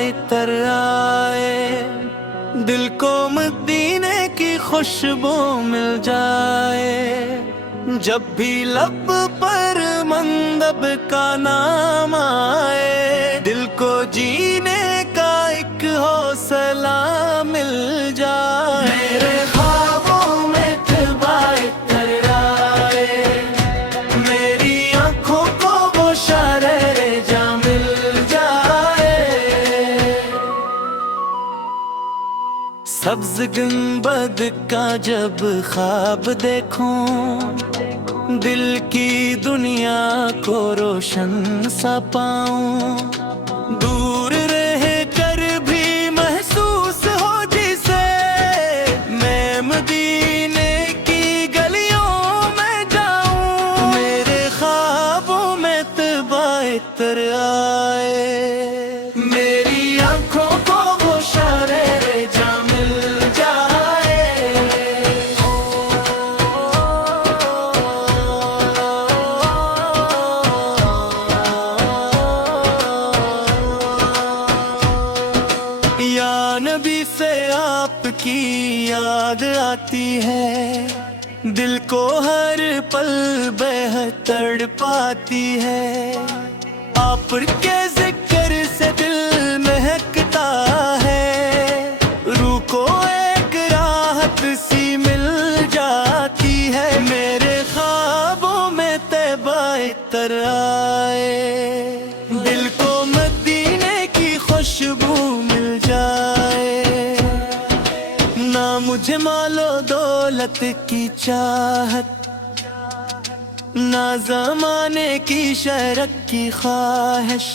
عطر آئے، دل کو مدینے کی خوشبو مل جائے، جب بھی لب پر مندب کا نام آئے، دل کو جینے کا ایک حوصلہ مل جائے۔ میرے خوابوں میں طبع عطر آئے، میری آنکھوں کو وہ شرر جاں مل جائے، سبز گنبد کا جب خواب دیکھوں، دل کی دنیا کو روشن سا پاؤں، دور رہ کر بھی محسوس ہو جسے، میں مدینے کی گلیوں میں جاؤں، میرے خوابوں میں طبع عطر آئے، میری آنکھوں کو وہ شرر جاں مل جائے۔ یا نبی سے آپ کی یاد آتی ہے، دل کو ہر پل بے حد تڑپاتی ہے، آپ کے ذکر سے دل مہکتا ہے، روح کو ایک راحت سی مل جاتی ہے، میرے خوابوں میں طبع عطر آئے، دل کو مدینے کی خوشبو مل جائے، نہ مجھے مال و دولت کی چاہت، نہ زمانے کی شہرت کی خواہش،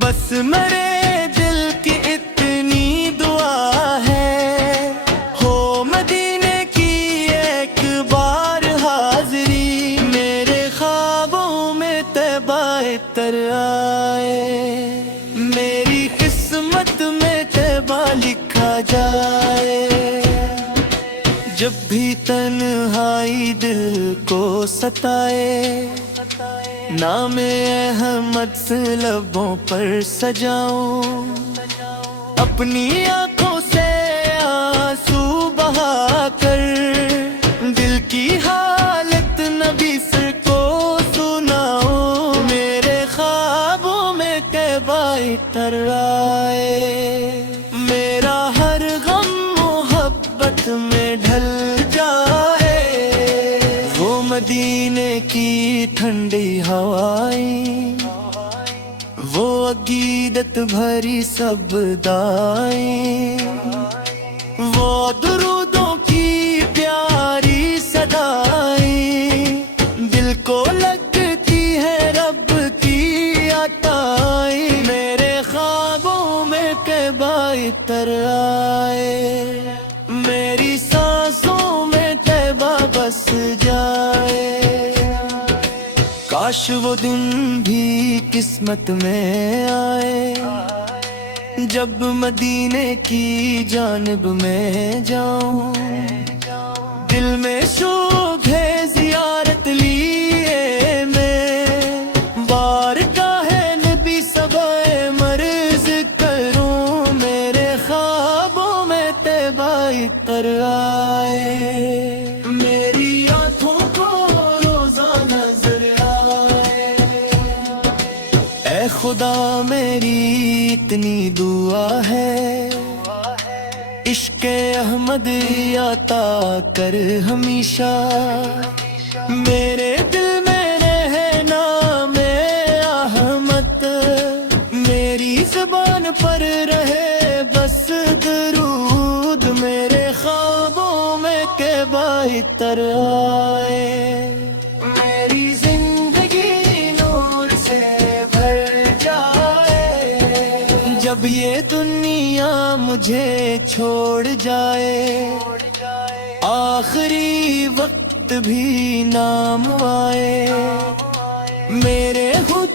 بس میرے دل کی اتنی دعا ہے، ہو مدینے کی ایک بار حاضری، میرے خوابوں میں طبع عطر آئے، میری قسمت میں طبع لکھا جائے، جب بھی تنہائی دل کو ستائے، نام احمد سے لبوں پر سجاؤں، اپنی آنکھوں سے آنسو بہا کر، دل کی حالت نبی سر کو سناؤں، میرے خوابوں میں طبع عطر آئے، میرا ہر غم محبت میں ڈھل جائے، وہ مدینے کی ٹھنڈی ہوائیں، وہ عقیدت بھری سب دعائیں، وہ درودوں کی پیاری صدائیں، دل کو لگتی ہے رب کی عطائیں، میرے خوابوں میں طبع عطر آئے، میری سانسوں میں طبع بس جائے، کاش وہ دن بھی قسمت میں آئے، جب مدینے کی جانب میں جاؤں، دل میں شوق ہے زیارت لیے میں، بارگاہ نبی سبائے مرض کروں، میرے خوابوں میں طبع عطر آئے، میری آنکھوں کو روزہ نظر آئے، اے خدا میری اتنی دعا ہے، عشق احمد عطا کر ہمیشہ، میرے دل میں رہے نام احمد، میری زبان پر رہے بس درود، میرے خوابوں میں طبع عطر آئے، میری زندگی نور سے بھر جائے، جب یہ دنیا مجھے چھوڑ جائے، آخری وقت بھی نام آئے، میرے خود